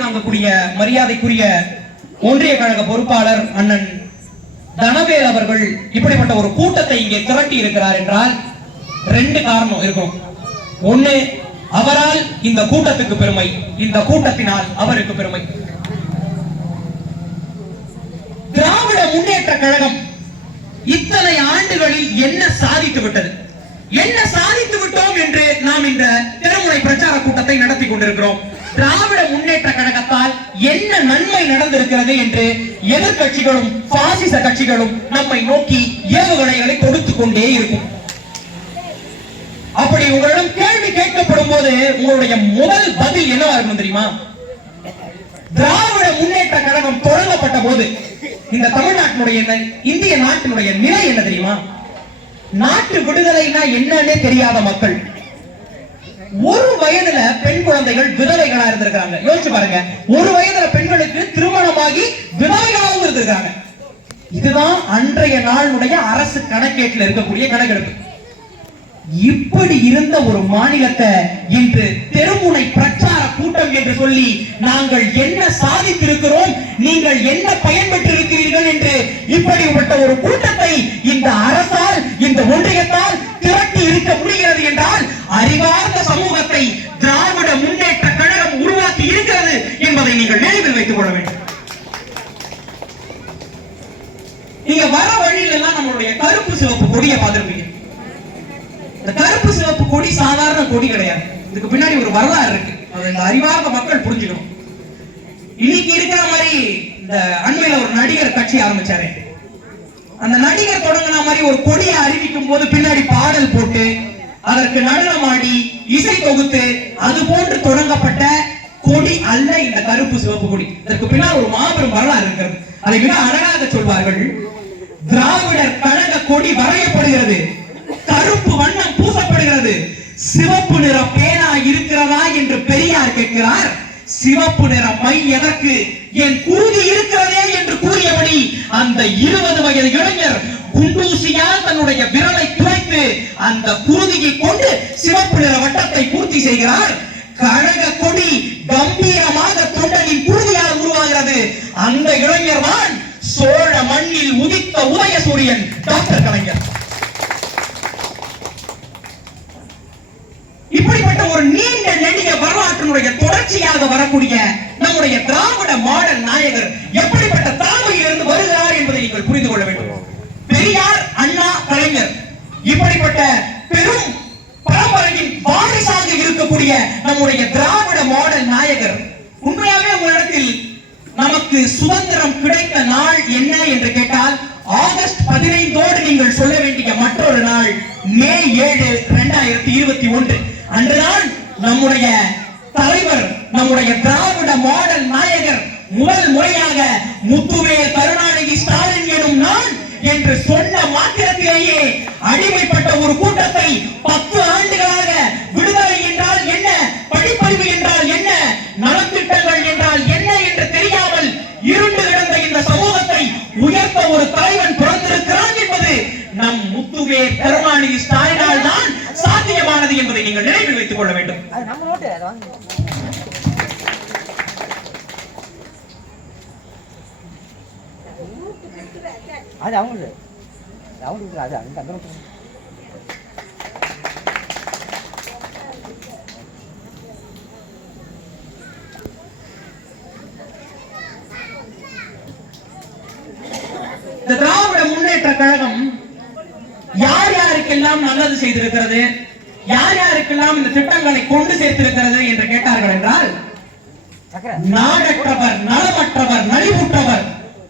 தாங்கக்கூடிய மரியாதைக்குரிய ஒன்றிய கழக பொறுப்பாளர் அண்ணன் தனவேல் அவர்கள் இப்படிப்பட்ட ஒரு கூட்டத்தை இங்கே திரட்டி இருக்கிறார் என்றால் ரெண்டு காரணம் இருக்கும். ஒண்ணு, அவரால் இந்த கூட்டத்துக்கு பெருமை, இந்த கூட்டத்தினால் அவருக்கு பெருமை. திராவிட முன்னேற்ற கழகம் இத்தனை ஆண்டுகளில் என்ன சாதித்து விட்டது, என்ன சாதித்து விட்டோம் என்று நாம் இந்த திருமுனை பிரச்சார கூட்டத்தை நடத்தி கொண்டிருக்கிறோம். திராவிட முன்னேற்ற கழகத்தால் என்ன நன்மை நடந்திருக்கிறது என்று எதிர்கட்சிகளும் பாசிச கட்சிகளும் நம்மை நோக்கி ஏவுகணைகளை கொடுத்துக் கொண்டே இருக்கும். அப்படி உங்களிடம் கேள்வி கேட்கப்படும் போது உங்களுடைய முதல் பதில் என்னவா இருக்கும் தெரியுமா? திராவிட முன்னேற்ற கழகம் தொடங்கப்பட்ட போது இந்த தமிழ்நாட்டினுடைய இந்திய நாட்டினுடைய நிலை என்ன தெரியுமா? நாட்டு விடுதலைனா என்னன்னே தெரியாத மக்கள், ஒரு வயதுல பெண் குழந்தைகள் விதவைகளா இருந்திருக்காங்க. யோசிச்சு பாருங்க, ஒரு வயதுல பெண்களுக்கு திருமணமாகி விதவைகளாகவும் இருந்திருக்காங்க. இதுதான் அன்றைய நாளுடைய அரசு கணக்கேட்டில் இருக்கக்கூடிய கணக்கெடுப்பு. இப்படி இருந்த ஒரு மாநிலத்தை இன்று தெருமுனை பிரச்சார கூட்டம் என்று சொல்லி நாங்கள் என்ன சாதித்திருக்கிறோம், நீங்கள் என்ன பயன்பெற்றிருக்கிறீர்கள் என்று இப்படிப்பட்ட ஒரு கூட்டத்தை இந்த அரசால், இந்த ஒன்றியத்தால் திரட்டி இருக்க முடிகிறது என்றால் அறிவார்ந்த சமூகத்தை திராவிட முன்னேற்ற கழகம் உருவாக்கி இருக்கிறது என்பதை நீங்கள் நினைவில் வைத்துக் கொள்ள வேண்டும். நீங்க வர வழியில எல்லாம் நம்மளுடைய கருப்பு சிவப்பு கொடியை பார்த்திருப்பீங்க. இந்த கருப்பு சிவப்பு கொடி சாதாரண கொடி கிடையாது. இதுக்கு பின்னாடி ஒரு வரலாறு இருக்கு. அதை இந்த அறிவார்ந்த மக்கள் புரிஞ்சுக்கணும். இன்னைக்கு இருக்கிற மாதிரி இந்த அண்மையில ஒரு நடிகர் கட்சி ஆரம்பிச்சாரு. அந்த நடிகர் தொடங்கின மாதிரி ஒரு கொடியை அறிவிக்கும் போது பின்னாடி பாடல் போட்டு அதற்கு நடனமாடி இசை தொகுத்து அது போன்று தொடங்கப்பட்ட கொடி அல்ல இந்த கருப்பு சிவப்பு கொடி. இதற்கு பின்னால் ஒரு மாபெரும் வரலாறு இருக்கிறது. அதை மிக அழகாக சொல்வார்கள். திராவிடர் கழக கொடி வரையப்படுகிறது, கருப்பு வண்ணம் பூசப்படுகிறது, சிவப்பு நிற பேனா இருக்கிறதா என்று பெரியார் கேட்கிறார். சிவப்பு நிற மை எதற்கு, என் குருதி இருக்கிறதே என்று கூறியபடி அந்த 20 வயது இளைஞர் குண்டூசியால் தன்னுடைய விரலை துளைத்து அந்த குருதியை கொண்டு சிவப்பு நிற வட்டத்தை பூர்த்தி செய்கிறார். கழக கொடி கம்பீரமாக தொண்டனின் குருதியால் உருவாகிறது. அந்த இளைஞர் தான் சோழ மண்ணில் உதித்த உதயசூரியன் டாக்டர் கலைஞர். இப்படிப்பட்ட ஒரு நீண்ட நெடிய வரலாற்றினுடைய தொடர்ச்சியாக வரக்கூடிய நம்முடைய திராவிட மாடல் நாயகர் எப்படிப்பட்ட தலைமையிலிருந்து வருகிறார் என்பதை நீங்கள் புரிந்து கொள்ள வேண்டும். பெரியார், அண்ணா, கலைஞர் இப்படிப்பட்ட பெரும் பரம்பரையின் வாரிசாக இருக்கக்கூடிய நம்முடைய திராவிட மாடல் நாயகர் உண்மையாகவே உங்களிடத்தில் நமக்கு சுதந்திரம் கிடைத்த நாள் என்ன என்று கேட்டால் ஆகஸ்ட் 15 நீங்கள் சொல்ல வேண்டிய மற்றொரு நாள் மே 7, 2021. அன்றுதான் நம்முடைய தலைவர், நம்முடைய திராவிட மாடல் நாயகர் முதல் முறையாக முத்துவேல் கருணாநிதி ஸ்டாலின் எனும் நான் என்று சொன்ன மாத்திரத்திலேயே அடிமைப்பட்ட ஒரு கூட்டத்தை 10 ஆண்டுகளாக விடுதலை என்றால் என்ன, படிப்பறிவு என்றால் என்ன, நலத்திட்டங்கள் என்றால் என்ன என்று தெரியாமல் இருண்டு கிடந்த இந்த சமூகத்தை உயர்த்த ஒரு தலைவன் பிறந்திருக்கிறான் என்பது நம் முத்துவேல் கருணாநிதி ஸ்டாலினால் தான் சாத்தியமானது என்பதை நீங்கள் நினைவில் வைத்துக் கொள்ள வேண்டும். இந்த திராவிட முன்னேற்ற கழகம் யார் யாருக்கெல்லாம் நல்லது செய்திருக்கிறது, யார் யாருக்கெல்லாம் இந்த திட்டங்களை கொண்டு சேர்த்திருக்கிறது என்று கேட்டார்கள் என்றால், நாடற்றவர், நலமற்றவர், நலிவுற்றவர்,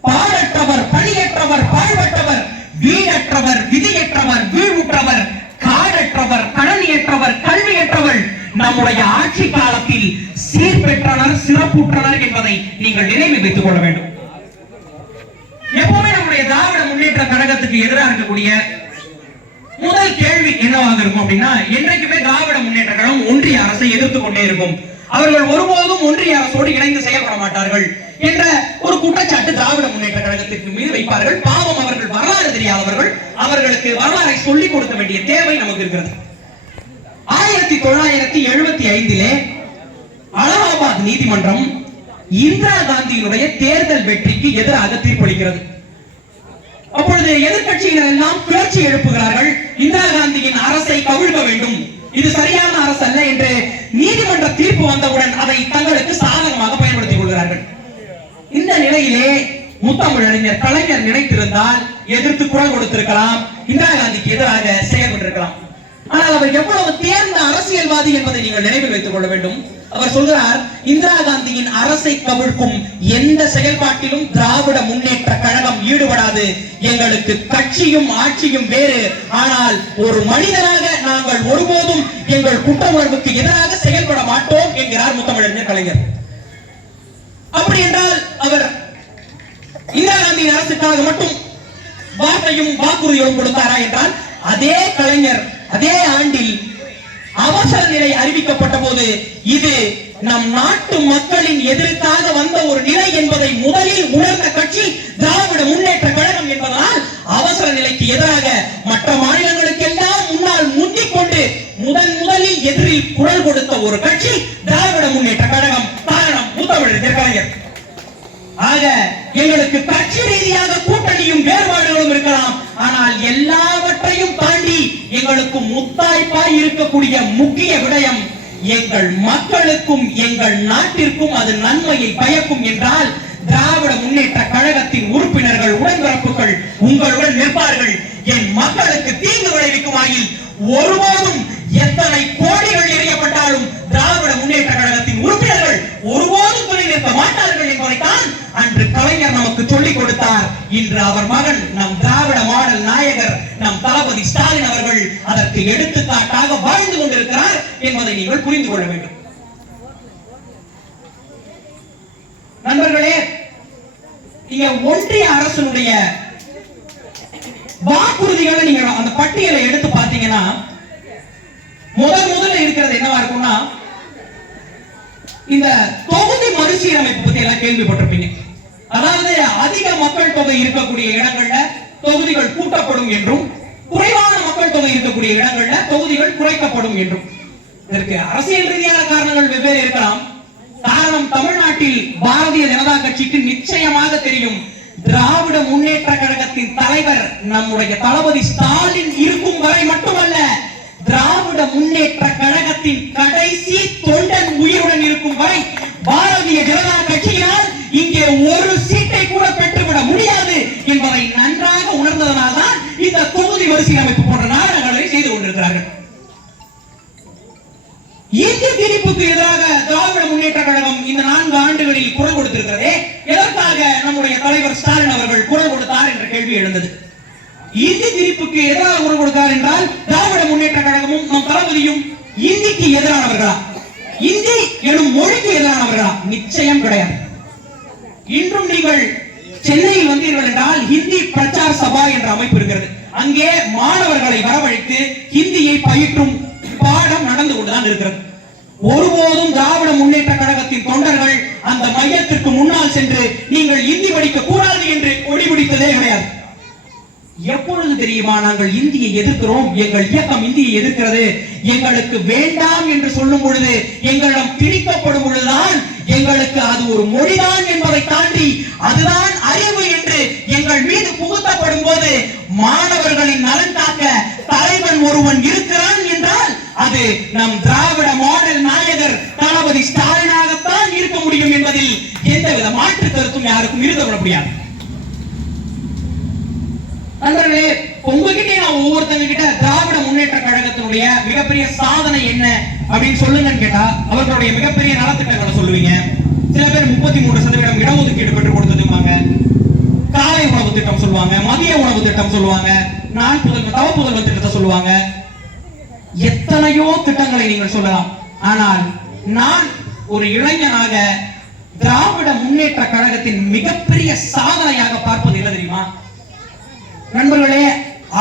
பாடற்றவர், பணியற்றவர், பாழ்பட்டவர், வீடற்றவர், விதியற்றவர், வீழ்வுற்றவர், காடற்றவர், கடனியற்றவர், கல்வியற்றவர் நம்முடைய ஆட்சி காலத்தில் சீர்பெற்றனர், சிறப்புற்றனர் என்பதை நீங்கள் நினைவில் வைத்துக் கொள்ள வேண்டும். எப்பவுமே நம்முடைய திராவிட முன்னேற்ற கழகத்துக்கு எதிராக இருக்கக்கூடிய முதல் கேள்வி என்னவாக இருக்கும் அப்படின்னா, என்றைக்குமே திராவிட முன்னேற்ற கழகம் ஒன்றிய அரசை எதிர்த்துக் கொண்டே இருக்கும், அவர்கள் ஒருபோதும் ஒன்றிய அரசோடு இணைந்து செயல்பட மாட்டார்கள் என்ற ஒரு குற்றச்சாட்டு திராவிட முன்னேற்ற கழகத்திற்கு மீது வைப்பார்கள். பாவம், அவர்கள் வரலாறு தெரியாதவர்கள், அவர்களுக்கு வரலாறை சொல்லிக் கொடுக்க வேண்டிய தேவை நமக்கு இருக்கிறது. 1975 அலகாபாத் நீதிமன்றம் இந்திரா காந்தியினுடைய தேர்தல் வெற்றிக்கு எதிராக தீர்ப்பளிக்கிறது. அப்பொழுது எதிர்க்கட்சியினர் எல்லாம் கிளர்ச்சி எழுப்புகிறார்கள். இந்திரா காந்தியின் அரசை கவிழ்க்க வேண்டும், இது சரியான அரசு அல்ல என்று நீதிமன்ற தீர்ப்பு வந்தவுடன் அதை தங்களுக்கு சாதகமாக பயன்படுத்திக் கொள்கிறார்கள். இந்த நிலையிலே முத்தமிழறிஞர் கலைஞர் நினைத்திருந்தால் எதிர்த்து குரல் கொடுத்திருக்கலாம், இந்திரா காந்திக்கு எதிராக செயல்பட்டிருக்கலாம். ஆனால் அவர் எவ்வளவு தேர்ந்த அரசியல்வாதி என்பதை நீங்கள் நினைவில் வைத்துக் கொள்ள வேண்டும். அவர் சொல்கிறார், இந்திரா காந்தியின் அரசை கவிழ்க்கும் எந்த செயல்பாட்டிலும் திராவிட முன்னேற்ற கழகம் ஈடுபடாது. எங்களுக்கு கட்சியும் ஆட்சியும் வேறு, ஆனால் ஒரு மனிதனாக நாங்கள் ஒருபோதும் எங்கள் குற்ற உணர்வுக்கு எதிராக செயல்பட மாட்டோம் என்கிறார் முத்தமிழறிஞர் கலைஞர். அப்படி என்றால் அவர் இந்திரா காந்தியின் அரசுக்காக மட்டும் வார்த்தையும் வாக்குறுதியும் கொடுத்தாரா என்றால், அதே கலைஞர் அதே ஆண்டில் அவசர நிலை அறிவிக்கப்பட்ட போது இது நம் நாட்டு மக்களின் எதிர்க்காக வந்த ஒரு நிலை என்பதை முதலில் உணர்ந்த கட்சி திராவிட முன்னேற்ற கழகம் என்பதனால் அவசர நிலைக்கு எதிராக மற்ற மாநிலங்களுக்கெல்லாம் முன்னால் முந்திக் கொண்டு முதலில் எதிரில் குரல் கொடுத்த ஒரு கட்சி திராவிட முன்னேற்ற கழகம். காரணம் முத்தமிழறிஞர் கலைஞர். ஆக எங்களுக்கு கட்சி ரீதியாக கூட்டணியும் வேறுபாடுகளும் இருக்கலாம், ஆனால் எல்லாவற்றையும் தாண்டி எங்களுக்கு முத்தாய்ப்பாய் இருக்கக்கூடிய முக்கிய விடயம் எங்கள் மக்களுக்கும் எங்கள் நாட்டிற்கும் அது நன்மையை பயக்கும் என்றால் திராவிட முன்னேற்ற கழகத்தின் உறுப்பினர்கள் உடன்பிறப்புகள் உங்களுடன் நிற்பார்கள். என் மக்களுக்கு தீங்கு விளைவிக்கும் ஆகில் ஒருபோதும் எத்தனை கோடிகள் எறியப்பட்டாலும் திராவிட முன்னேற்ற கழகத்தின் உறுப்பினர்கள் ஒருபோதும் துணை நிற்க மாட்டார்கள் என்பதைத்தான் அன்று கலைஞர் நமக்கு சொல்லிக் கொடுத்தார். இன்று அவர் மகன் நம் திராவிட மாடல் நாயகர் நம் தளபதி ஸ்டாலின் அவர்கள் அதற்கு எடுத்துக்காட்டாக வாழ்ந்து கொண்டிருக்கிறார் என்பதை நீங்கள் புரிந்து கொள்ள வேண்டும். நண்பர்களே, நீங்க ஒன்றிய அரசுடைய வாக்குறுதிகளை நீங்க அந்த பட்டியலை எடுத்து பார்த்தீங்கன்னா முதல்ல இருக்கிறது என்னவா இருக்கும்னா, இந்த தொகுதி மறுசீரமைப்பு பத்தி எல்லாம் கேள்விப்பட்டிருப்பீங்க. அதாவது அதிக மக்கள் தொகை இருக்கக்கூடிய இடங்கள்ல தொகுதிகள் கூட்டப்படும் என்றும், குறைவான மக்கள் தொகை இருக்கக்கூடிய இடங்கள்ல தொகுதிகள் குறைக்கப்படும் என்றும். இதற்கு அரசியல் ரீதியான காரணங்கள் வெவ்வேறு இருக்கலாம். காரணம், தமிழ்நாட்டில் பாரதிய ஜனதா கட்சிக்கு நிச்சயமாக தெரியும், திராவிட முன்னேற்ற கழகத்தின் தலைவர் நம்முடைய தளபதி ஸ்டாலின் இருக்கும் வரை மட்டுமல்ல, திராவிட முன்னேற்ற கழகத்தின் கடைசி தொண்டன் உயிருடன் இருக்கும் வரை பாரதிய ஜனதா கட்சியினால் இங்கே ஒரு சீட்டை கூட பெற்றுவிட முடியாது என்பதை நன்றாக உணர்ந்ததனால்தான் இந்த தொகுதி மறுசீரமைப்பு போன்ற நாடகங்களை செய்து கொண்டிருக்கிறார்கள். இந்திய திணிப்புக்கு எதிராக திராவிட முன்னேற்ற கழகம் இந்த 4 ஆண்டுகளில் குரல் கொடுத்திருக்கிறதே, எதற்காக நம்முடைய தலைவர் ஸ்டாலின் அவர்கள் குரல் கொடுத்தார் என்ற கேள்வி எழுந்தது. இந்தி திணிப்புக்கு எதிராக குரல் கொடுத்தார் என்றால் திராவிட முன்னேற்ற கழகமும் நம் தளபதியும் இந்திக்கு எதிரானவர்களா, இந்தி எனும் மொழிக்கு எதிரானவர்களா? நிச்சயம் கிடையாது. இன்றும் நீங்கள் சென்னையில் வந்தீர்கள் என்றால் ஹிந்தி பிரச்சார சபா என்ற அமைப்பு இருக்கிறது. அங்கே மாணவர்களை வரவழைத்து ஹிந்தியை பயிற்றும் பாடம் நடந்து கொண்டுதான் இருக்கிறது. ஒருபோதும் திராவிட முன்னேற்ற கழகத்தின் தொண்டர்கள் அந்த மையத்திற்கு முன்னால் சென்று நீங்கள் இந்தி படிக்க கூடாது என்று ஒளிபிடித்ததே கிடையாது. எப்பொழுது தெரியுமா நாங்கள் இந்தியை எதிர்க்கிறோம், எங்கள் இயக்கம் இந்தியை எதிர்க்கிறது, எங்களுக்கு வேண்டாம் என்று சொல்லும் பொழுது, எங்களிடம் திணிக்கப்படும் பொழுதுதான் எங்களுக்கு அது ஒரு மொழிதான் என்பதை தாண்டி அதுதான் அறிவு என்று எங்கள் மீது புகுத்தப்படும் போது, மாணவர்களின் நலன் காக்க தலைவன் ஒருவன் இருக்கிறான் என்றால் அது நம் திராவிட மாடல் நாயகர் தளபதி ஸ்டாலினாகத்தான் இருக்க முடியும் என்பதில் எந்தவித மாற்று கருத்தும் யாருக்கும் இருக்க முடியாது. நண்பர்களே, உங்ககிட்ட நான் ஒவ்வொருத்தங்க கிட்ட திராவிட முன்னேற்ற கழகத்தினுடைய மிகப்பெரிய சாதனை என்ன அப்படின்னு சொல்லுங்கன்னு கேட்டா அவர்களுடைய மிகப்பெரிய நலத்திட்டங்களை சொல்லுவீங்க. சில பேர் 33% இடஒதுக்கீடு பெற்றுக் கொடுத்ததுமாங்க, காலை உணவு திட்டம் சொல்லுவாங்க, மதிய உணவு திட்டம் சொல்லுவாங்க, தவப்புதல்வன் திட்டத்தை சொல்லுவாங்க. எத்தனையோ திட்டங்களை நீங்கள் சொல்லலாம். ஆனால் நான் ஒரு இளைஞனாக திராவிட முன்னேற்ற கழகத்தின் மிகப்பெரிய சாதனையாக பார்ப்பது என்ன தெரியுமா நண்பர்களே?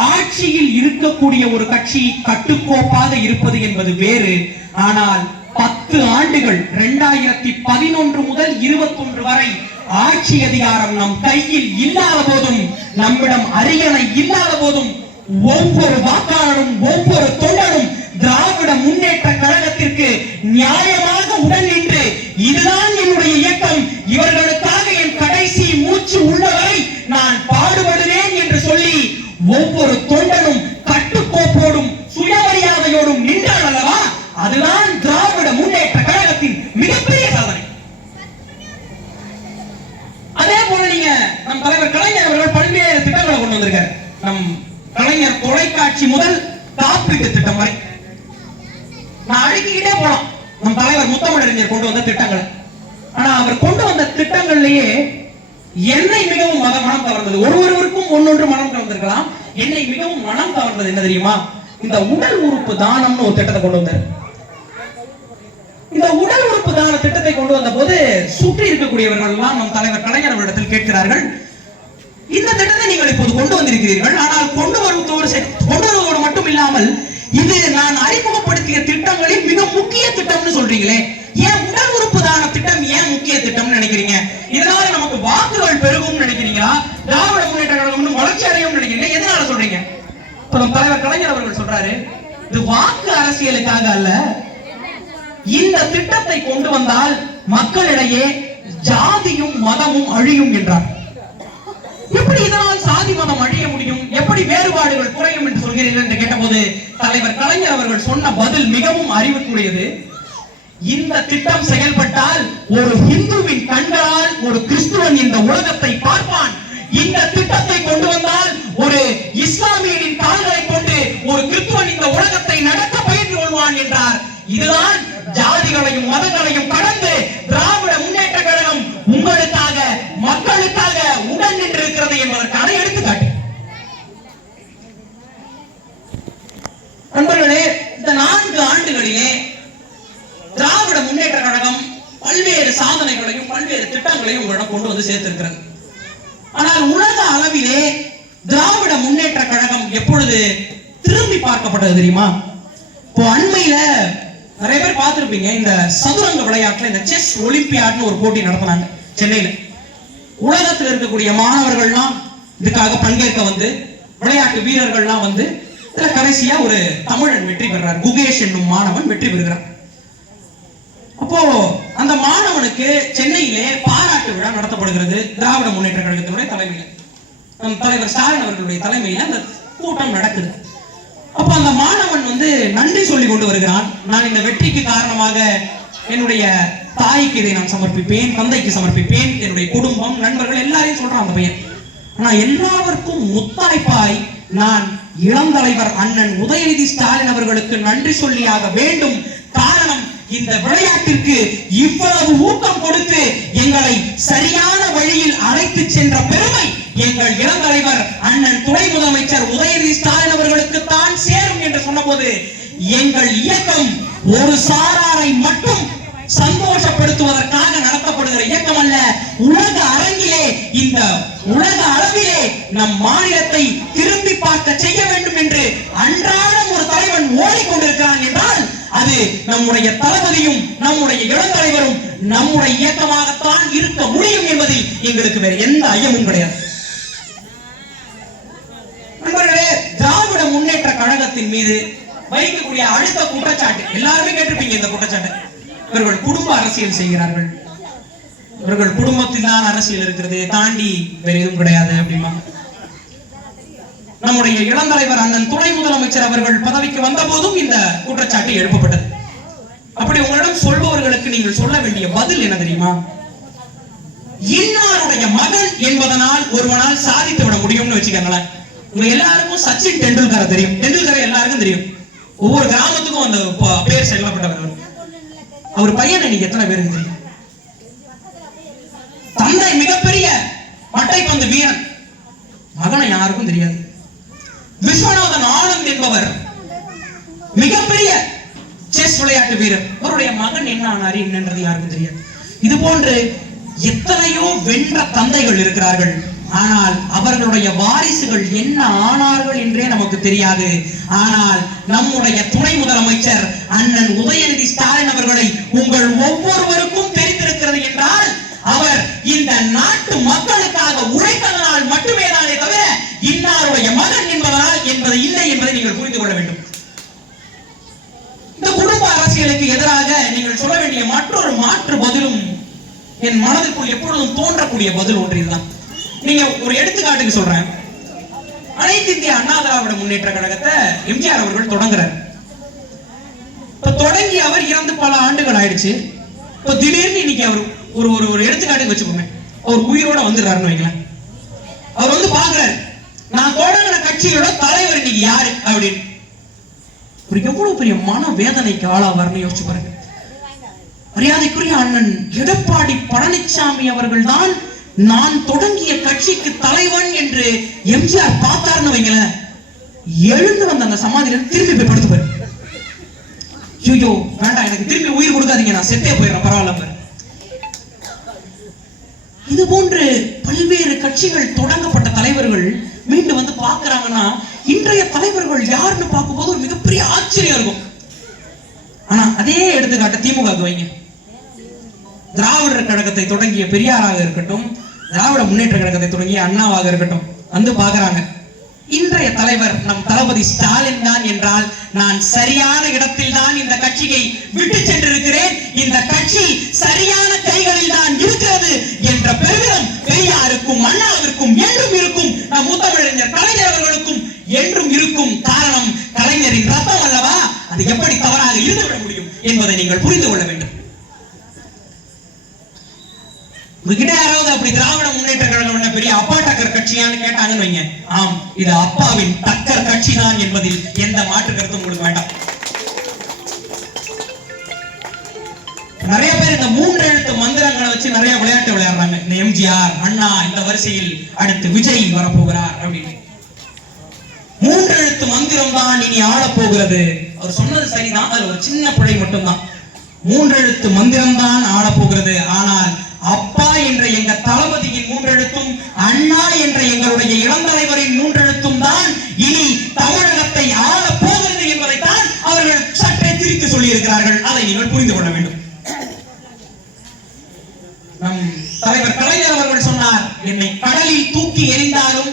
ஆட்சியில் இருக்கக்கூடிய ஒரு கட்சி கட்டுக்கோப்பாக இருப்பது என்பது வேறு. ஆனால் 10 ஆண்டுகள் 2011 முதல் 21 வரை ஆட்சி அதிகாரம் நம் கையில் இல்லாத போதும், நம்மிடம் அரியணை இல்லாத போதும், ஒவ்வொரு வாக்காளரும் ஒவ்வொரு தொண்டரும் திராவிட முன்னேற்ற கழகத்திற்கு நியாயமாக உடன் நின்று இதுதான் என்னுடைய இயக்கம், இவர்களுக்காக என் கடைசி மூச்சு உள்ளவரை நான் பாடுபடுவேன் என்று சொல்லி ஒவ்வொரு தொண்டனும் கட்டுக்கோப்போடும் சுயமரியாதையோடும் நின்றால் அல்லவா, அதுதான் திராவிட முன்னேற்ற கழகத்தின் மிகப்பெரிய சாதனை. அதே போல நீங்க நம் தலைவர் கலைஞர் அவர்கள் பல்வேறு திட்டங்களை கொண்டு வந்திருக்கார். நம் கலைஞர் தொலைக்காட்சி முதல் காப்பீட்டு திட்டம் வரை நான் அடுக்கிக்கிட்டே போலாம். நம் தலைவர் முத்தமிழறிஞர் கொண்டு வந்த திட்டங்கள். ஆனா அவர் கொண்டு வந்த திட்டங்கள்லயே என்னை மிகவும் மனம் கவர்ந்தது, ஒருவருக்கும் ஒன்னொன்று மனம் கவர்ந்திருக்கலாம், என்னை மிகவும் மனம் கவர்ந்தது என்ன தெரியுமா? இந்த உடல் உறுப்பு தானம்னு ஒரு திட்டத்தை கொண்டு வந்தார். இந்த உடல் உறுப்பு தான திட்டத்தை கொண்டு வந்த போது சுற்றி இருக்கக்கூடியவர்கள் எல்லாம் நம் தலைவர் கலைஞர் அவரிடத்தில் கேட்கிறார்கள், இந்த திட்டத்தை நீங்கள் இப்போது கொண்டு வந்திருக்கிறீர்கள், ஆனால் கொண்டு வருவதோடு மட்டும் இல்லாமல் இது நான் அறிமுகப்படுத்திய திட்டங்களில் மிக முக்கிய திட்டம்னு சொல்றீங்களே, ஏன் உடல் உறுப்பு தான திட்டம் ஏன் முக்கிய திட்டம்னு நினைக்கிறீங்க? இதனால நமக்கு வாக்குகள் பெருகும் நினைக்கிறீங்களா? திராவிட முன்னேற்ற கழகம் வளர்ச்சி அடையும் நினைக்கிறீங்க? எதனால சொல்றீங்க? தலைவர் கலைஞர் அவர்கள் சொல்றாரு, இது வாக்கு அரசியலுக்காக அல்ல, இந்த திட்டத்தை கொண்டு வந்தால் மக்களிடையே ஜாதியும் மதமும் அழியும் என்றார். எப்படி இதனால் சாதி மதம் அழிய முடியும், எப்படி வேறுபாடுகள் குறையும் என்று சொல்கிறீர்கள் என்று கேட்டபோது தலைவர் கலைஞர் அவர்கள் சொன்ன பதில் மிகவும் அறிவுக்குரியது. இந்த திட்டம் செயல்பட்டால் ஒரு இந்துவின் கண்களால் ஒரு கிறிஸ்துவன் இந்த உலகத்தை பார்ப்பான். இந்த திட்டத்தை கொண்டு வந்தால் ஒரு இஸ்லாமியரின் கால்களை கொண்டு ஒரு கிறிஸ்துவன் இந்த உலகத்தை நடக்க பயின்று கொள்வான் என்றார். இதுதான் ஜாதிகளையும் மதங்களையும் கடந்து திராவிட முன்னேற்ற கழகம் உங்களுக்காக மக்களுக்காக உடன் நின்றிருக்கிறது என்பதற்கான எடுத்துக்காட்டு. நண்பர்களே, இந்த 4 ஆண்டுகளிலே திராவிட முன்னேற்ற கழகம் பல்வேறு சாதனைகளையும் பல்வேறு திட்டங்களையும் உங்களிடம் கொண்டு வந்து சேர்த்திருக்கிறது. ஆனால் உலக அளவிலே திராவிட முன்னேற்ற கழகம் எப்பொழுது திரும்பி பார்க்கப்பட்டது தெரியுமா? இப்போ அண்மையில நிறைய பேர் பார்த்திருப்பீங்க, இந்த சதுரங்க விளையாட்டுல இந்த செஸ் ஒலிம்பியாட்னு ஒரு போட்டி நடத்தினாங்க சென்னையில. உலகத்தில் இருக்கக்கூடிய மாணவர்கள்லாம் இதுக்காக பங்கேற்க வந்து விளையாட்டு வீரர்கள்லாம் வந்து இதுல கடைசியா ஒரு தமிழன் வெற்றி பெறார். குகேஷ் என்னும் மாணவன் வெற்றி பெறுகிறார். அப்போ அந்த மாணவனுக்கு சென்னையிலே பாராட்டு விழா நடத்தப்படுகிறது. திராவிட முன்னேற்ற கழகத்தினுடைய தலைமையில, நம் தலைவர் ஸ்டாலின் அவர்களுடைய தலைமையில அந்த கூட்டம் நடக்குது. அப்ப அந்த மாணவன் வந்து நன்றி சொல்லி கொண்டு வருகிறான். நான் இந்த வெற்றிக்கு காரணமாக என்னுடைய தாய்க்கு இதை நான் சமர்ப்பிப்பேன், தந்தைக்கு சமர்ப்பிப்பேன், என்னுடைய குடும்பம், நண்பர்கள் எல்லாரையும் சொல்றான் அந்த பையன். ஆனா எல்லாருக்கும் முத்தாய்ப்பாய் நான் இளம் தலைவர் அண்ணன் உதயநிதி ஸ்டாலின் அவர்களுக்கு நன்றி சொல்லியாக வேண்டும். காரணம், இந்த விளையாட்டிற்கு இவ்வளவு ஊக்கம் கொடுத்து எங்களை சரியான வழியில் அழைத்து சென்ற பெருமை எங்கள் இளம் தலைவர் அண்ணன் துணை முதலமைச்சர் உதயநிதி ஸ்டாலின் அவர்களுக்கு தான் சேரும் என்று சொன்னபோது எங்கள் இயக்கம் ஒரு சாராரை மட்டும் சந்தோஷப்படுத்துவதற்காக நடத்தப்படுகிற இயக்கம் அல்ல, உலக அரங்கிலே இந்த உலக அளவிலே நம் மாநிலத்தை திரும்பி பார்க்க செய்ய வேண்டும் என்று அன்றாடம் ஒரு தலைவன் ஓடிக்கொண்டிருக்கிறான் என்றால் அது நம்முடைய தளபதியும் நம்முடைய இளம் தலைவரும் நம்முடைய இயக்கமாகத்தான் இருக்க முடியும் என்பதில் எங்களுக்கு வேற எந்த ஐயமும் கிடையாது. நண்பர்களே, திராவிட முன்னேற்ற கழகத்தின் மீது வைக்கக்கூடிய அடுத்த குற்றச்சாட்டு எல்லாருமே கேட்டிருப்பீங்க. இந்த குற்றச்சாட்டு, இவர்கள் குடும்ப அரசியல் செய்கிறார்கள், இவர்கள் குடும்பத்தில் தான் அரசியல் இருக்கிறது, தாண்டி வேற எதுவும் கிடையாது அப்படிமா. நம்முடைய இளம் தலைவர் அண்ணன் துணை முதலமைச்சர் அவர்கள் பதவிக்கு வந்த போதும் இந்த குற்றச்சாட்டு எழுப்பப்பட்டது. அப்படி உங்களிடம் சொல்பவர்களுக்கு நீங்கள் சொல்ல வேண்டிய பதில் என்ன தெரியுமா? இன்னாருடைய மகள் என்பதனால் ஒருவனால் சாதித்து விட முடியும்னு வச்சுக்கோங்களேன். உங்க எல்லாருக்கும் சச்சின் டெண்டுல்கரை தெரியும். டெண்டுல்கரை எல்லாருக்கும் தெரியும். ஒவ்வொரு கிராமத்துக்கும் அந்த பேர் செல்லப்பட்டவர். அவர் பையன் இன்னைக்கு எத்தனை பேருக்கு தெரியும்? தந்தை மிகப்பெரிய மட்டைப்பந்து வீரன், மகனை யாருக்கும் தெரியாது. விஸ்வநாதன் ஆனந்த் என்பவர் மிகப்பெரிய செஸ் விளையாட்டு வீரர், அவருடைய மகன் என்ன ஆனாரு என்னன்றது யாருக்கும் தெரியாது. இது போன்று எத்தனையோ வென்ற தந்தைகள் இருக்கிறார்கள், ஆனால் அவர்களுடைய வாரிசுகள் என்ன ஆனார்கள் என்றே நமக்கு தெரியாது. ஆனால் நம்முடைய துணை முதலமைச்சர் அண்ணன் உதயநிதி ஸ்டாலின் அவர்களை உங்கள் ஒவ்வொருவருக்கும் தெரிந்திருக்கிறது என்றால் அவர் இந்த நாட்டு மக்களுக்காக உழைத்ததனால் மட்டுமே தானே தவிர இன்னாருடைய மகன் என்பதனால் என்பது இல்லை என்பதை நீங்கள் புரிந்து கொள்ள வேண்டும். இந்த குடும்ப அரசியலுக்கு எதிராக நீங்கள் சொல்ல வேண்டிய மற்றொரு மாற்று பதிலும் என் மனதிற்குள் எப்பொழுதும் தோன்றக்கூடிய பதில் ஒன்று இதுதான். நீங்க ஒரு எடுத்துக்காட்டுக்கு சொல்றேன். அனைத்து இந்திய அண்ணா திராவிட முன்னேற்ற கழகத்தை எம்ஜிஆர் அவர்கள் தொடங்குறார். இப்ப தொடங்கி அவர் இறந்து பல ஆண்டுகள் ஆயிடுச்சு. இப்ப திடீர்னு இன்னைக்கு அவர் ஒரு ஒரு எடுத்துக்காட்டுக்கு வச்சுக்கோங்க, அவர் உயிரோட வந்துடுறாருன்னு வைங்களேன். அவர் வந்து பாக்குறாரு, நான் தொடங்கின கட்சியோட தலைவர் இன்னைக்கு யாரு அப்படின்னு. எவ்வளவு பெரிய மன வேதனைக்கு ஆளாவார்னு யோசிச்சு பாருங்க. மரியாதைக்குரிய அண்ணன் எடப்பாடி பழனிசாமி அவர்கள் தான் நான் தொடங்கிய கட்சிக்கு தலைவன் என்று எம்ஜிஆர் பார்த்தார்னு வைங்களேன், எழுந்து வந்த அந்த சமாதியில திரும்பி போய் படுத்துப்பாரு. ஐயோ வேண்டாம், எனக்கு திரும்பி உயிர் கொடுக்காதீங்க, நான் செத்தே போயிடுறேன், பரவாயில்ல. இது போன்று பல்வேறு கட்சிகள் தொடங்கப்பட்ட தலைவர்கள் மீண்டும் வந்து பாக்குறாங்கன்னா இன்றைய தலைவர்கள் யாருன்னு பார்க்கும்போது ஒரு மிகப்பெரிய ஆச்சரியம் இருக்கும். ஆனா அதே எடுத்துக்காட்ட திமுக வைங்க. திராவிடர் கழகத்தை தொடங்கிய பெரியாராக இருக்கட்டும், திராவிட முன்னேற்ற கழகத்தை தொடங்கிய அண்ணாவாக இருக்கட்டும், வந்து பாக்குறாங்க இன்றைய தலைவர் நம் தளபதி ஸ்டாலின் தான் என்றால் நான் சரியான இடத்தில் தான் இந்த கட்சியை விட்டு சென்றிருக்கிறேன், இந்த கட்சி சரியான கைகளில் தான் இருக்கிறது என்ற பெருமிதம் பெரியாருக்கும் அண்ணாவிற்கும் என்றும் இருக்கும். நம் முத்தமிழறிஞர் கலைஞர் அவர்களுக்கும் என்றும் இருக்கும். காரணம் கலைஞரின் ரத்தம் அல்லவா, அது எப்படி தவறாக இருந்துவிட முடியும் என்பதை நீங்கள் புரிந்து கொள்ள வேண்டும். உங்ககிட்ட யாராவது அப்படி திராவிட முன்னேற்ற கழகம் பெரிய அப்பா டக்கர் கட்சியான்னு கேட்டாங்கன்னு வைங்க, ஆம் இது அப்பாவின் டக்கர் கட்சி தான் என்பதில் எந்த மாற்று கருத்தும் உங்களுக்கு வேண்டாம். நிறைய பேர் இந்த 3 எழுத்து மந்திரங்களை வச்சு நிறைய விளையாட்டு விளையாடுறாங்க. இந்த எம்ஜிஆர் அண்ணா இந்த வரிசையில் அடுத்து விஜய் வரப்போகிறார் அப்படின்னு. 3 எழுத்து மந்திரம் தான் இனி ஆளப் போகிறது. அவர் சொன்னது சரிதான், அது ஒரு சின்ன பிழை மட்டும்தான். 3 எழுத்து மந்திரம் தான் ஆளப் போகிறது. ஆனால் அப்பா என்ற எங்க தளபதியின் 3 எழுத்தும், அண்ணா என்ற எங்களுடைய இளந்தலைவரின் 3 எழுத்தும் தான் இனி தமிழகத்தை ஆள போகிறது என்பதைத்தான் அவர்கள் சற்றே திரித்து சொல்லி இருக்கிறார்கள். அதை நீங்கள் புரிந்து கொள்ள வேண்டும். நம் தலைவர் கலைஞர் அவர்கள் சொன்னார், என்னை கடலில் தூக்கி எறிந்தாலும்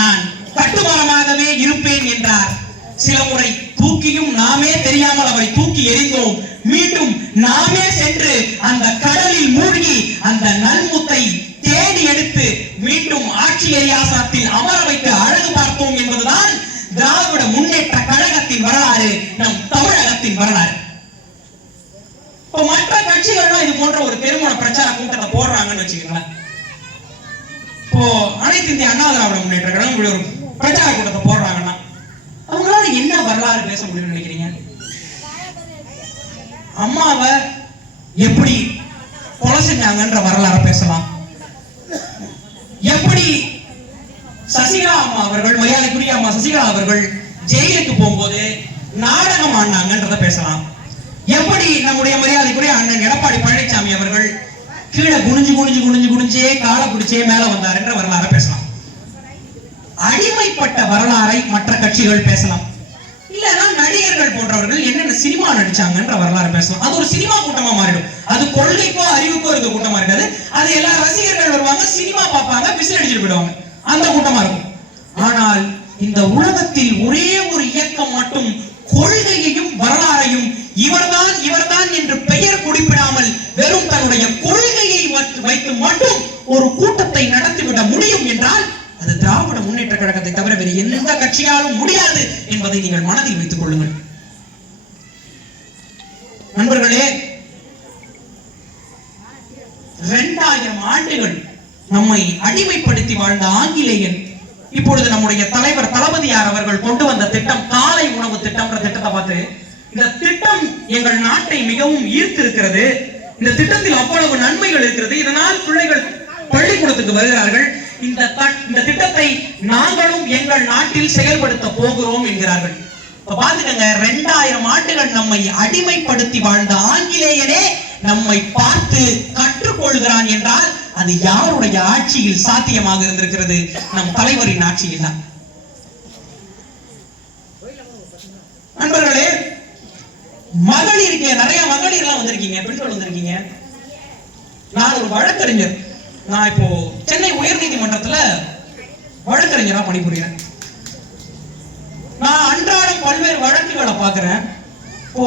நான் கட்டுமரமாகவே இருப்பேன் என்றார். சில முறை தூக்கியும் நாமே தெரியாமல் அவரை தூக்கி எறிந்தோம். மீண்டும் நாமே சென்று அந்த கடலில் மூழ்கி அந்த நன்முத்தை தேடி எடுத்து மீண்டும் ஆட்சி ஏரியாசனத்தில் அமர வைத்து அழகு பார்த்தோம் என்பதுதான் திராவிட முன்னேற்ற கழகத்தின் வரலாறு, நம் தமிழகத்தின் வரலாறு. இப்போ மற்ற கட்சிகள்லாம் இது போன்ற ஒரு திருமண பிரச்சார கூட்டத்தை போடுறாங்கன்னு வச்சுக்கோங்களேன். இப்போ அனைத்து இந்திய அண்ணா திராவிட முன்னேற்ற கழகம் ஒரு பிரச்சார கூட்டத்தை போடுறாங்கன்னா அவங்களால என்ன வரலாறு பேச முடியும்னு நினைக்கிறீங்க? அம்மாவை எப்படி கொலை செஞ்சாங்கன்ற வரலாறு பேசலாம். எப்படி சசிகலா அம்மா அவர்கள், மரியாதைக்குரிய அம்மா சசிகலா அவர்கள் ஜெயிலுக்கு போகும்போது நாடகம் ஆடினாங்கன்றத பேசலாம். எப்படி நம்முடைய மரியாதைக்குரிய அண்ணன் எடப்பாடி பழனிசாமி அவர்கள் கீழே குனிஞ்சு குனிஞ்சு குனிஞ்சு குனிஞ்சே காலை பிடிச்சே மேல வந்தார் என்ற வரலாறு பேசலாம். அடிமைப்பட்ட வரலாறை மற்ற கட்சிகள் பேசலாம். இல்லனா நடிகர்கள் போன்றவர்கள் என்னென்ன சினிமா நடிச்சாங்கன்ற வரலாறு பேசலாம். அது ஒரு சினிமா கூட்டமா மாறிடும். அது கொள்கைக்கோ அறிவுக்கோ இருக்க கூட்டமா இருக்காது. அது எல்லா ரசிகர்கள் வருவாங்க, சினிமா பார்ப்பாங்க, விசில் அடிச்சுட்டு போயிடுவாங்க, அந்த கூட்டமா இருக்கும். ஆனால் இந்த உலகத்தில் ஒரே ஒரு இயக்கம் மட்டும் கொள்கையையும் வரலாறையும் இவர்தான் என்று பெயர் குறிப்பிடாமல் வெறும் தன்னுடைய கொள்கையை வைத்து மட்டும் ஒரு கூட்டத்தை நடத்திவிட முடியும் என்றால் அது திராவிட முன்னேற்ற கழகத்தை தவிர வேறு எந்த கட்சியாலும் முடியாது என்பதை நீங்கள் மனதில் வைத்துக் கொள்ளுங்கள். நண்பர்களே, 2000 ஆண்டுகள் நம்மை அடிமைப்படுத்தி வாழ்ந்த ஆங்கிலேயன் இப்பொழுது நம்முடைய தலைவர் தளபதியார் அவர்கள் கொண்டு வந்த திட்டம் காலை உணவு திட்டம்ன்ற திட்டத்தை பார்த்து, இந்த திட்டம் எங்கள் நாட்டை மிகவும் ஈர்த்திருக்கிறது, இந்த திட்டத்தில் அவ்வளவு நன்மைகள் இருக்கிறது, இதனால் பிள்ளைகள் பள்ளிக்கூடத்துக்கு வருகிறார்கள், இந்த திட்டத்தை நாங்களும் எங்கள் நாட்டில் செயல்படுத்த போகிறோம் என்கிறார்கள். இப்ப பாத்துக்கங்க, 2000 ஆண்டுகள் நம்மை அடிமைப்படுத்தி வாழ்ந்த ஆங்கிலேயனே நம்மை பார்த்து கற்றுக்கொள்கிறான் என்றால் அது யாருடைய ஆட்சியில் சாத்தியமாக இருந்திருக்கிறது? நம் தலைவரின் ஆட்சியில் தான். நண்பர்களே, மகளிர் நிறைய மகளிர் எல்லாம் வந்திருக்கீங்க, பெண்கள் வந்திருக்கீங்க. நான் ஒரு வழக்கறிஞர். நான் இப்போ சென்னை உயர்நீதிமன்றத்துல வழக்கறிஞரா பணிபுரிகிறேன். நான் அன்றாடம் பல்வேறு வழக்குகளை பார்க்கிறேன். இப்போ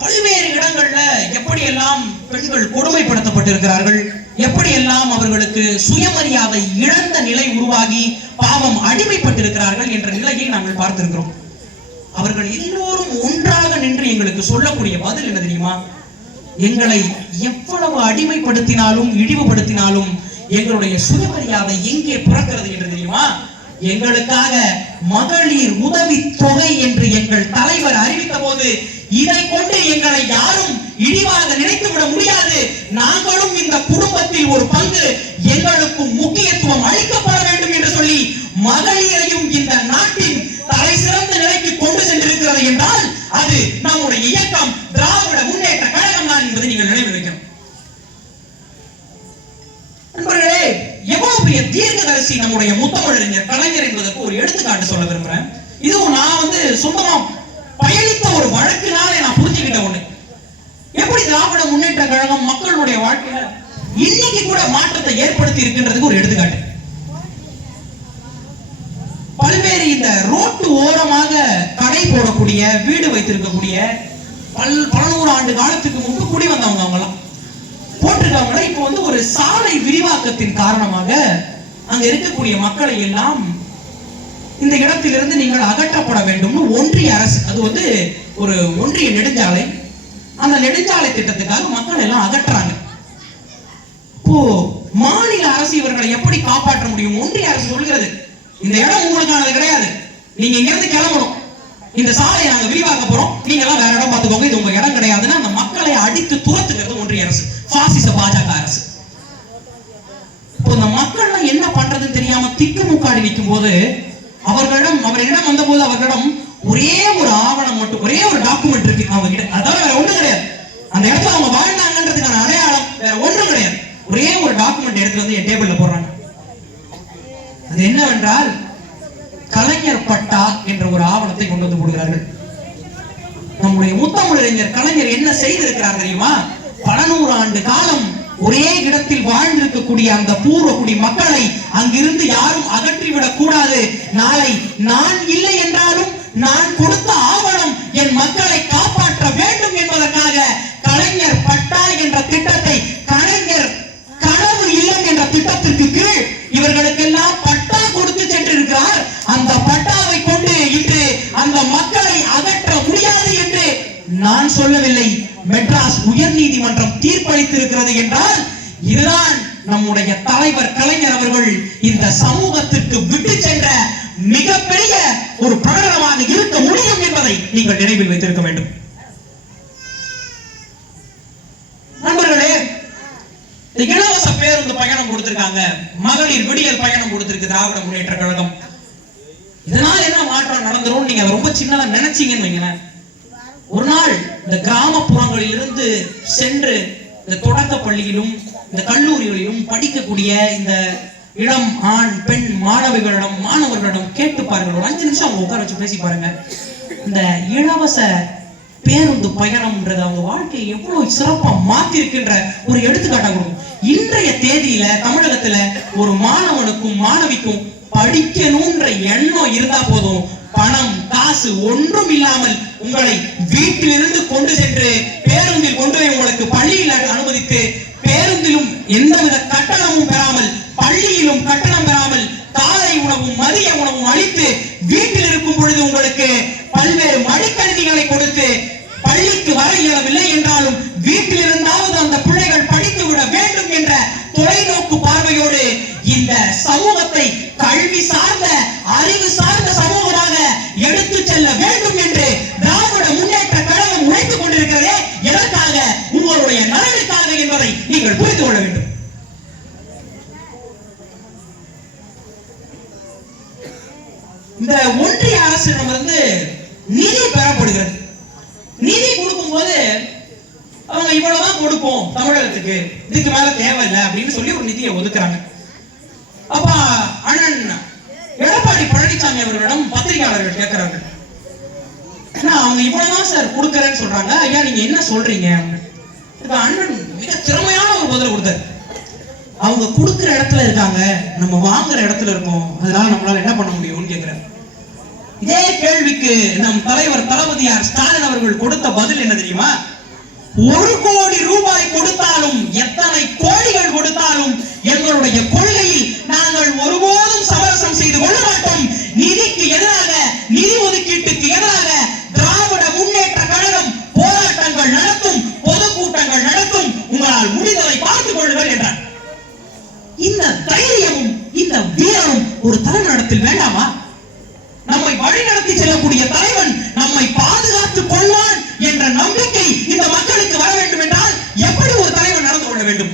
பல்வேறு இடங்கள்ல எப்படி எல்லாம் பெண்கள் கொடுமைப்படுத்தப்பட்டிருக்கிறார்கள், எப்படி எல்லாம் அவர்களுக்கு சுயமரியாதை இழந்த நிலை உருவாகி பாவம் அடிமைப்பட்டிருக்கிறார்கள் என்ற நிலையை நாங்கள் பார்த்திருக்கிறோம். அவர்கள் எல்லோரும் ஒன்றாக நின்று எங்களுக்கு சொல்லக்கூடிய பதில் என்ன தெரியுமா? எங்களை எவ்வளவு அடிமைப்படுத்தினாலும் இழிவுபடுத்தினாலும் எங்களுடைய சுயமரியாதை எங்கே பிறக்கிறது என்று தெரியுமா? எங்களுக்காக மகளிர் உதவி தொகை என்று எங்கள் தலைவர் அறிவித்த போது இதை கொண்டு எங்களை யாரும் இழிவாக நினைத்து விட முடியாது, நாங்களும் இந்த குடும்பத்தில் ஒரு பங்கு, எங்களுக்கு முக்கியத்துவம் அளிக்கப்பட வேண்டும் என்று சொல்லி மகளிரையும் இந்த நாட்டின் தலை சிறந்த நிலைக்கு கொண்டு சென்றிருக்கிறது என்றால் அது நம்முடைய இயக்கம் திராவிட முன்னேற்ற கழகம் தான் என்பதை நீங்கள் நினைவு வைக்கணும். நண்பர்களே, எவ்வளவு பெரிய தீர்க்கதரிசி நம்முடைய முத்தமிழறிஞர் கலைஞர் என்பதற்கு ஒரு எடுத்துக்காட்டு சொல்ல விரும்புறேன். இதுவும் நான் சொந்தமா பயணித்த ஒரு வழக்கினாலே நான் புரிஞ்சுக்கிட்ட ஒண்ணு. எப்படி திராவிட முன்னேற்ற கழகம் மக்களுடைய வாழ்க்கையில இன்னைக்கு கூட மாற்றத்தை ஏற்படுத்தி இருக்கின்றதுக்கு ஒரு எடுத்துக்காட்டு. பல்வேறு இந்த ரோட்டு ஓரமாக கடை போடக்கூடிய, வீடு வைத்திருக்கக்கூடிய, பல நூறு ஆண்டு காலத்துக்கு முன்பு குடி வந்தவங்க அவங்கலாம் போட்டிருக்காங்க. இப்போ ஒரு சாலை விரிவாக்கத்தின் காரணமாக அங்க இருக்கக்கூடிய மக்களை எல்லாம் இந்த இடத்திலிருந்து நீங்கள் அகற்றப்பட வேண்டும் ஒன்றிய அரசு, அது ஒரு ஒன்றிய நெடுஞ்சாலை, அந்த நெடுஞ்சாலை திட்டத்துக்காக மக்கள் எல்லாம் அகற்றாங்க. இப்போ மாநில அரசு இவர்களை எப்படி காப்பாற்ற முடியும்? ஒன்றிய அரசு சொல்கிறது, இந்த இடம் உங்களுக்கானது கிடையாது, நீங்க இங்க இருந்து கிளம்பணும், இந்த சாலையை நாங்க விரிவாக்க போறோம், நீங்க எல்லாம் வேற இடம் பார்த்துக்கோங்க, இது உங்க இடம் கிடையாதுன்னு அந்த மக்களை அடித்து துரத்துகிறது ஒன்றிய அரசு, பாசிச பாஜக அரசு. இப்போ இந்த மக்கள் என்ன பண்றதுன்னு தெரியாம திக்குமுக்காடி நிற்கும் போது அவரிடம் வந்தபோது அவர்களிடம் ஒரே ஒரு ஆவணம் மட்டும், ஒரே ஒரு டாக்குமெண்ட் இருக்கு அவங்க கிட்ட, அதாவது வேற ஒண்ணும் கிடையாது, அந்த இடத்துல அவங்க வாழ்ந்தாங்கன்றதுக்கான அடையாளம் வேற ஒன்றும் கிடையாது. ஒரே ஒரு டாக்குமெண்ட் எடுத்து என் டேபிள்ல போடுறாங்க. அது என்னவென்றால் கலைஞர் பட்டா என்ற ஒரு ஆவணத்தை கொண்டு வந்து போடுகிறார்கள். நம்முடைய முத்தமிழறிஞர் கலைஞர் என்ன செய்திருக்கிறார் தெரியுமா? பல நூறு ஆண்டு காலம் ஒரே இடத்தில் வாழ்ந்திருக்கக்கூடிய அந்த பூர்வகுடி மக்களை அங்கிருந்து யாரும் அகற்றிவிடக் கூடாது. நாளை நான் இல்லை என்றாலும் நான் கொடுத்த ஆவணம் என் மக்களை காப்பாற்ற வேண்டும் என்பதற்காக கலைஞர் பட்டா என்ற திட்டத்தை, கலைஞர் கனவு இல்லம் என்ற திட்டத்திற்கு கீழ் இவர்களுக்கெல்லாம் பட்டா கொடுத்து சென்றிருக்கிறார். அந்த பட்டாவை கொண்டு இன்று அந்த மக்களை அகற்ற முடியாது என்று நான் சொல்லவில்லை, மெட்ராஸ் உயர் நீதிமன்றம் தீர்ப்பளித்திருக்கிறது என்றால் இதுதான் நம்முடைய தலைவர் கலைஞர் அவர்கள் இந்த சமூகத்திற்கு விட்டு சென்ற மிகப்பெரிய ஒரு பிரகடனமாக இருக்க முடியும் என்பதை நீங்கள் நினைவில் வைத்திருக்க வேண்டும். நண்பர்களே, இலவச பேருந்து பயணம் கொடுத்திருக்காங்க, மகளிர் விடியல் பயணம் கொடுத்திருக்கு திராவிட முன்னேற்ற கழகம். இதனால் என்ன மாற்றம் நடந்துரும் நீங்க ரொம்ப சின்னதா நினைச்சீங்கன்னு வைங்களேன். ஒரு நாள் இந்த கிராமப்புறங்களில் இருந்து சென்று இந்த தொடக்க பள்ளியிலும் இந்த கல்லூரிகளிலும் படிக்கக்கூடிய இந்த இளம் ஆண் பெண் மாணவர்களிடம் கேட்டு பாருங்கள், ஒரு 5 நிமிஷம் அவங்க உட்கார வச்சு பேசி பாருங்க. இந்த இலவச பேருந்து பயணம்ன்றது அவங்க வாழ்க்கையை எவ்வளவு சிறப்பா மாத்தி இருக்கின்ற ஒரு எடுத்துக்காட்டாக இருக்கும். இன்றைய தேதியில தமிழகத்துல ஒரு மாணவனுக்கும் மாணவிக்கும் படிக்கணும்ன்ற எண்ணம் இருந்தா போதும், பணம் காசு ஒன்றும் இல்லாமல் உங்களை வீட்டிலிருந்து கொண்டு சென்று பேருந்தில் கொண்டு போய் உங்களுக்கு பள்ளியில் அனுமதித்து, பேருந்திலும் எந்தவித கட்டணமும் பெறாமல், பள்ளியிலும் கட்டணம் பெறாமல், காலை உணவும் மதிய உணவும் அளித்து, வீட்டில் இருக்கும் பொழுது உங்களுக்கு பல்வேறு மடிக்கணினிகளை கொடுத்து, பள்ளிக்கு வர இயலவில்லை என்றாலும் வீட்டில் இருந்தாவது அந்த பிள்ளைகள் படித்து விட வேண்டும் என்ற தொலைநோக்கு பார்வையோடு இந்த சமூகத்தை கல்வி சார்ந்த, அறிவு சார்ந்த சமூகமாக எடுத்து செல்ல வேண்டும் என்று திராவிட முன்னேற்ற கழகம் உழைத்துக் கொண்டிருக்கிறதே எதற்காக? உங்களுடைய நலனுக்காக என்பதை நீங்கள் புரிந்து கொள்ள வேண்டும். இந்த ஒன்றிய அரசிடமிருந்து நிதி பெறப்படுகிறது. நிதி கொடுக்கும் போது அவங்க இவ்வளவுதான் கொடுப்போம் தமிழகத்துக்கு, இதுக்கு மேல தேவையில்லை அப்படின்னு சொல்லி ஒரு நிதியை ஒதுக்குறாங்க. அப்ப அண்ணன் எடப்பாடி பழனிசாமி அவர்களிடம் பத்திரிகையாளர்கள் கேட்கிறார்கள், அவங்க இவ்வளவுதான் சார் கொடுக்கறேன்னு சொல்றாங்க, ஐயா நீங்க என்ன சொல்றீங்க? அண்ணன் மிக திறமையான ஒரு பதில் கொடுத்தார். அவங்க கொடுக்கிற இடத்துல இருக்காங்க, நம்ம வாங்குற இடத்துல இருக்கோம், அதனால நம்மளால என்ன பண்ண முடியும்னு கேட்கிறார். இதே கேள்விக்கு நம் தலைவர் தளபதியார் ஸ்டாலின் அவர்கள் கொடுத்த பதில் என்ன தெரியுமா? 1 கோடி ரூபாய் கொடுத்தாலும் எத்தனை கோடிகள் கொடுத்தாலும் எங்களுடைய கொள்கையில் நாங்கள் ஒருபோதும் சமரசம் செய்து கொள்ள மாட்டோம். நிதிக்கு எதிராக, நிதி ஒதுக்கீட்டுக்கு எதிராக திராவிட முன்னேற்ற கழகம் போராட்டங்கள் நடத்தும், பொதுக்கூட்டங்கள் நடத்தும். உங்களால் முடிந்ததை பார்த்துக் கொள்ளுங்கள் என்றார். இந்த தைரியமும் இந்த வீரமும் ஒரு தலைவனிடத்தில் வேண்டாமா? நம்மை வழிநடத்தி செல்லக்கூடிய தலைவன் நம்மை பாதுகாத்துக் கொள்வான் என்ற நம்பிக்கை இந்த மக்களுக்கு வர வேண்டும் என்றால் எப்படி ஒரு தலைவன் நடந்து கொள்ள வேண்டும்?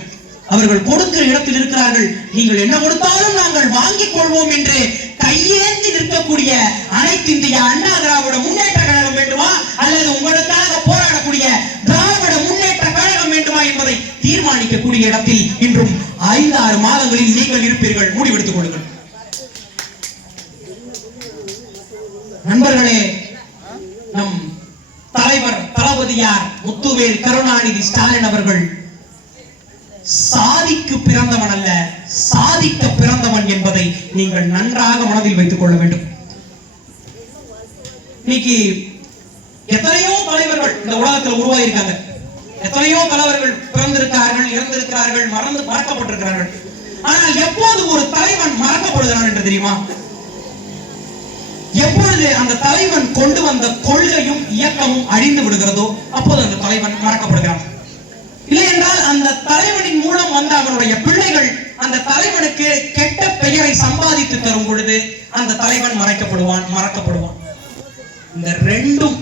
அவர்கள் கொடுக்கிற இடத்தில் இருக்கிறார்கள். நீங்கள் என்ன கொடுத்தாலும் நாங்கள் வாங்கிக் கொள்வோம் என்று கையேந்தி நிற்கக்கூடிய அனைத்து இந்திய அண்ணா திராவிட முன்னேற்ற கழகம் வேண்டுமா, அல்லது உங்களுக்காக போராடக்கூடிய திராவிட முன்னேற்ற கழகம் வேண்டுமா என்பதை தீர்மானிக்கக்கூடிய இடத்தில் இன்றும் 5-6 மாதங்களில் நீங்கள் இருப்பீர்கள். முடிவெடுத்துக் கொள்ளுங்கள். நண்பர்களே, நம் தலைவர் தளபதியார் முத்துவேல் கருணாநிதி ஸ்டாலின் அவர்கள் சாதிக்கு பிறந்தவன் அல்ல, சாதிக்க பிறந்தவன் என்பதை நீங்கள் நன்றாக மனதில் வைத்துக் கொள்ள வேண்டும். இன்னைக்கு எத்தனையோ தலைவர்கள் இந்த உலகத்தில் உருவாயிருக்காங்க. எத்தனையோ தலைவர்கள் பிறந்திருக்கிறார்கள், இறந்திருக்கிறார்கள், மறக்கப்பட்டிருக்கிறார்கள். ஆனால் எப்போது ஒரு தலைவன் மறக்கப்படுகிறான் என்று தெரியுமா? எப்பொழுது அந்த தலைவன் கொண்டு வந்த கொள்கையும் இயக்கமும் அழிந்து விடுகிறதோ அப்போது அந்த தலைவன் மறக்கப்படுகிறான். இல்லை என்றால் அந்த தலைவனின் மூலம் வந்த அவனுடைய பிள்ளைகள் அந்த தலைவனுக்கு கெட்ட பெயரை சம்பாதித்து தரும் பொழுது அந்த தலைவன் மறக்கப்படுவான். இந்த ரெண்டும்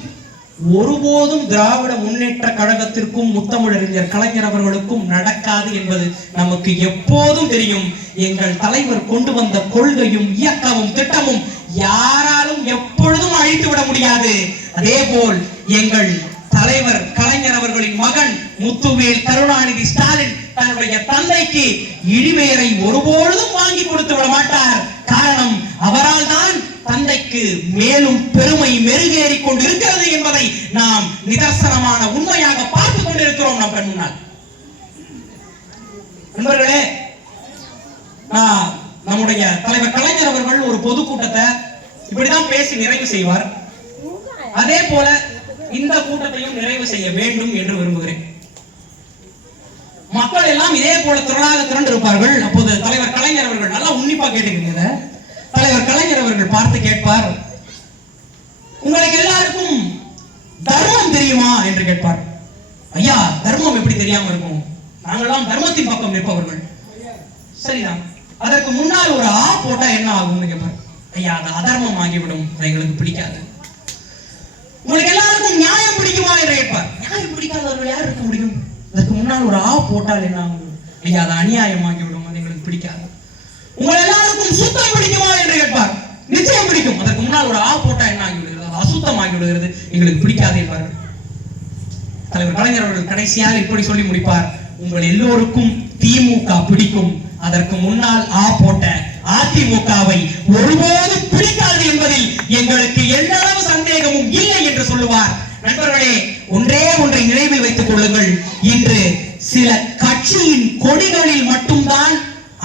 ஒருபோதும் திராவிட முன்னேற்ற கழகத்திற்கும் முத்தமிழறிஞர் கலைஞர் அவர்களுக்கும் நடக்காது என்பது நமக்கு எப்போதும் தெரியும். எங்கள் தலைவர் கொண்டு வந்த கொள்கையும் இயக்கமும் திட்டமும் யாராலும் எப்பொழுதும் அழித்து விட முடியாது. அதே போல் எங்கள் தலைவர் கலைஞர் அவர்களின் மகன் முத்துவேல் கருணாநிதி ஸ்டாலின் தன்னுடைய தந்தைக்கு இழிவேரை ஒருபொழுதும் வாங்கி கொடுத்து விட மாட்டார். காரணம், அவரால் தான் தந்தைக்கு மேலும் பெருமை மெருகேறி கொண்டிருக்கிறது என்பதை நாம் நிதர்சனமான உண்மையாக பார்த்துக் கொண்டிருக்கிறோம் நம் கண் முன்னால். நண்பர்களே, நம்முடைய தலைவர் கலைஞர் அவர்கள் ஒரு பொதுக்கூட்டத்தை இப்படிதான் பேசி நிறைவு செய்வார். அதே போல இந்த கூட்டத்தையும் நிறைவு செய்ய வேண்டும் என்று விரும்புகிறேன். மக்கள் எல்லாம் இதே போல திரளாக திரண்டு இருப்பார்கள். அப்போது தலைவர் கலைஞர் அவர்கள் நல்லா உன்னிப்பா கேட்டுக்கிறீங்க. தலைவர் கலைஞர் அவர்கள் பார்த்து கேட்பார், உங்களுக்கு எல்லாருக்கும் தர்மம் தெரியுமா என்று கேட்பார். ஐயா, தர்மம் எப்படி தெரியாம இருக்கும்? நாங்கெல்லாம் தர்மத்தின் பக்கம் நிற்பவர்கள். சரிதான், அதற்கு முன்னால் ஒரு ஆ போட்டா என்ன ஆகும்னு கேட்பார். ஐயா, அது அதர்மம் ஆகிவிடும், அது எங்களுக்கு பிடிக்காது. உங்களுக்கு எல்லாருக்கும் நியாயம் பிடிக்குமா என்று கேட்பார். நியாயம் பிடிக்காதவர்கள் யார் இருக்க முடியும்? அதற்கு முன்னால் ஒரு ஆ போட்டால் என்ன ஆகும்? ஐயா, அது அநியாயம் ஆகிவிடும், அது எங்களுக்கு பிடிக்காது. உங்கள் எல்லாருக்கும் சுத்தம் பிடிக்குமா என்று கேட்பார். நிச்சயம் பிடிக்கும். அதற்கு முன்னால் ஒரு ஆ போட்டா என்ன ஆகிவிடுகிறது? அது அசுத்தம் ஆகிவிடுகிறது, எங்களுக்கு பிடிக்காது என்பார்கள். தலைவர் கலைஞர் அவர்கள் கடைசியாக இப்படி சொல்லி முடிப்பார், உங்கள் எல்லோருக்கும் திமுக பிடிக்கும், அதற்கு முன்னால் ஆ போட்ட அதிமுகவை ஒருபோதும் பிடிக்காது என்பதில் எங்களுக்கு எல்லளவு சந்தேகமும் இல்லை என்று சொல்லுவார். நண்பர்களே, ஒன்றை நினைவில் வைத்துக் கொள்ளுங்கள். இன்று சில கட்சியின் கொடிகளில் மட்டும்தான்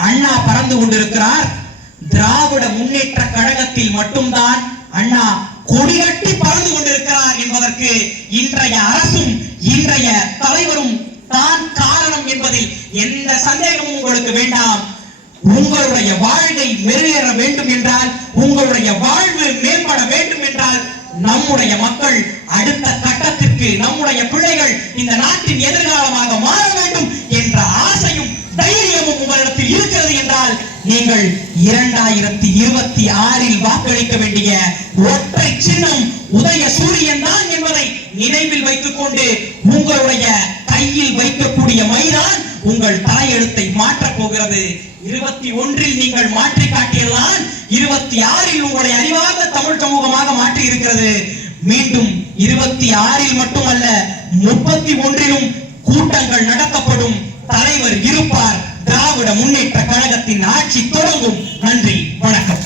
அண்ணா பறந்து கொண்டிருக்கிறார். திராவிட முன்னேற்ற கழகத்தில் மட்டும்தான் அண்ணா கொடிகட்டி பறந்து கொண்டிருக்கிறார் என்பதற்கு இன்றைய அரசும் இன்றைய தலைவரும் தான் காரணம் என்பதில் எந்த சந்தேகமும் உங்களுக்கு வேண்டாம். உங்களுடைய வாழ்க்கை மெருகேற வேண்டும் என்றால், உங்களுடைய வாழ்வு மேம்பட வேண்டும் என்றால், நம்முடைய மக்கள் அடுத்த கட்டத்திற்கு, நம்முடைய பிள்ளைகள் இந்த நாட்டின் எதிர்காலமாக மாற வேண்டும் என்ற ஆசையும் தைரியமும் உங்களிடத்தில் இருக்கிறது என்றால், நீங்கள் 2026 வாக்களிக்க வேண்டிய ஒற்றை சின்னம் உதய சூரியன் தான் என்பதை நினைவில் வைத்துக் கொண்டு, உங்களுடைய கையில் வைக்கக்கூடிய மைதான் உங்கள் தலையெழுத்தை மாற்றப் போகிறது. 21 நீங்கள் மாற்றி காட்டியதுதான் 26 உங்களை அறிவார்ந்த தமிழ் சமூகமாக மாற்றி இருக்கிறது. மீண்டும் 26 மட்டுமல்ல, 31 கூட்டங்கள் நடத்தப்படும். தலைவர் இருப்பார். திராவிட முன்னேற்ற கழகத்தின் ஆட்சி தொடங்கும். நன்றி, வணக்கம்.